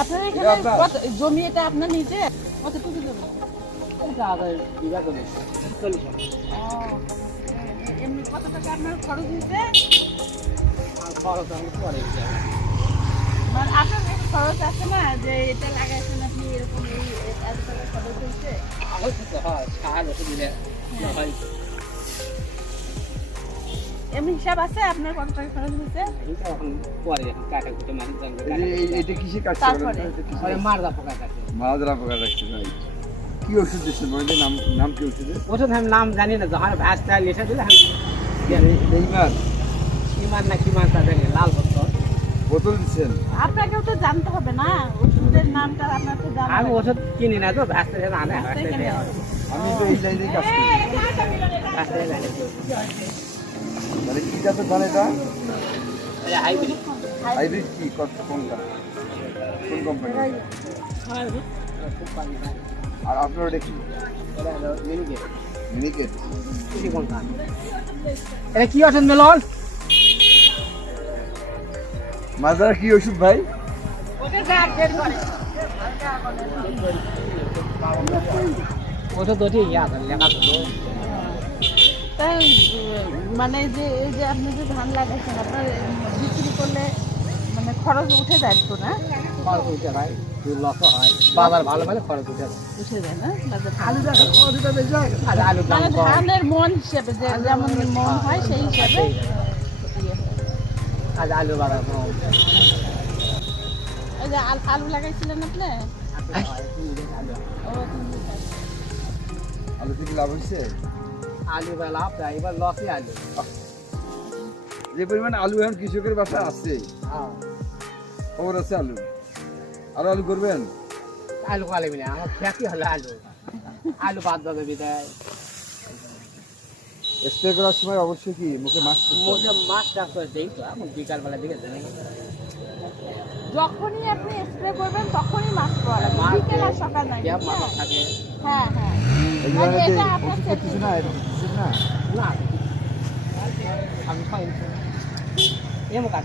আপনার এখানে কত জমি? এটা আপনার নিজে? কতটুকু জমি? এটা আবার বিঘা করে 40 এমনি কত টাকা আপনার খরচ হয়েছে? আর খরচ আমি পরে দিই। মানে আপনার একটা খরচ আছে না যে এটা লাগাইছেন আপনি এরকম এই এত টাকা খরচ হয়েছে? আলো তো হয় সার ওষুধ দিলে হয়। এমনি হিসাব আছে আপনার কত টাকা খরচ হয়েছে? এটা এখন পরে কাটা কুটে মারি জানবে। এটা কিসে কাটছে? তারপরে? পরে মারদা পোকা কাটে। মাজরা পোকা রাখছে ভাই। কি ওষুধ দিচ্ছেন বলতে? নাম নাম কি ওষুধের? ওষুধ আমি নাম জানি না, যখন ভাসটা লিখে দিলে আমি এইবার কিমান না কিমান তা জানি লাল বোতল। বোতল দিচ্ছেন? আপনাকেও তো জানতে হবে না ওষুধের নামটা, আপনার তো জানা আমি হবে। ওষুধ কিনি না তো ভাসটা সেটা আনে রাস্তায় ভাসটা কেন? দেয়। আমি তো এই লাইনে কাজ করি। ভাসটা লাগে। মানে কি জাতের ধান এটা? এটা হাইব্রিড। হাইব্রিড কি? কোনটা? কোন কোম্পানি? খুব পানি না। আর আপনার ওটা কি? এটা হলো মিনিকেট। মিনিকেট? কি কোন ধান? এটা কি ওষুধ মেলন? মাজরা কি ওষুধ ভাই? ওকে গাছ বের করে। ওষুধ ওটি ইয়া লেখা তো। তাই মানে যে এই যে আপনি যে ধান লাগাইছেন আপনার বিক্রি করলে মানে খরচ উঠে যায় তো না? খরচ উঠে যায়, লস হয়। বাজার ভালো মানে খরচ উঠে যায়। উঠে যায় না বাজার থেকে? আলু দেখো, খরচটা বেশি হয়। আর আলুর দাম মানে কম। ধানের মন হিসেবে যে যেমন মন হয় সেই হিসাবে ইয়ে হয়। আজ আলু বাজার কম। এই যে আলু লাগাইছিলেন আপনি? ও আলু থেকে লাভ হয়েছে? আলু বা লাভ দেয়, এবার লসই আলু। যে পরিমাণ আলু এখন কৃষকের বাসায় আছে, হ্যাঁ, খবর আছে আলু। আরো আলু করবেন? আলু খালি না, আমার খ্যাতি হলো আলু। আলু বাদ দেবে বিদায়। স্প্রে করার সময় অবশ্যই কি মুখে মাস্ক পরতে হবে? মোটে মাছ চাষ করে দেই তো, এখন বিকালবেলা দিকে দেয়। যখনই আপনি স্প্রে করবেন তখনই মাছ পাওয়া লাগবে, মাছ বিকেল আর সকাল নাই। গ্যাপ মাছ থাকে। হ্যাঁ হ্যাঁ এই মানে ধরনের এটা যে আপনার ওষুধ করতেছে না, এটা দিচ্ছেন না? না, আমি খাই। এমন কাজ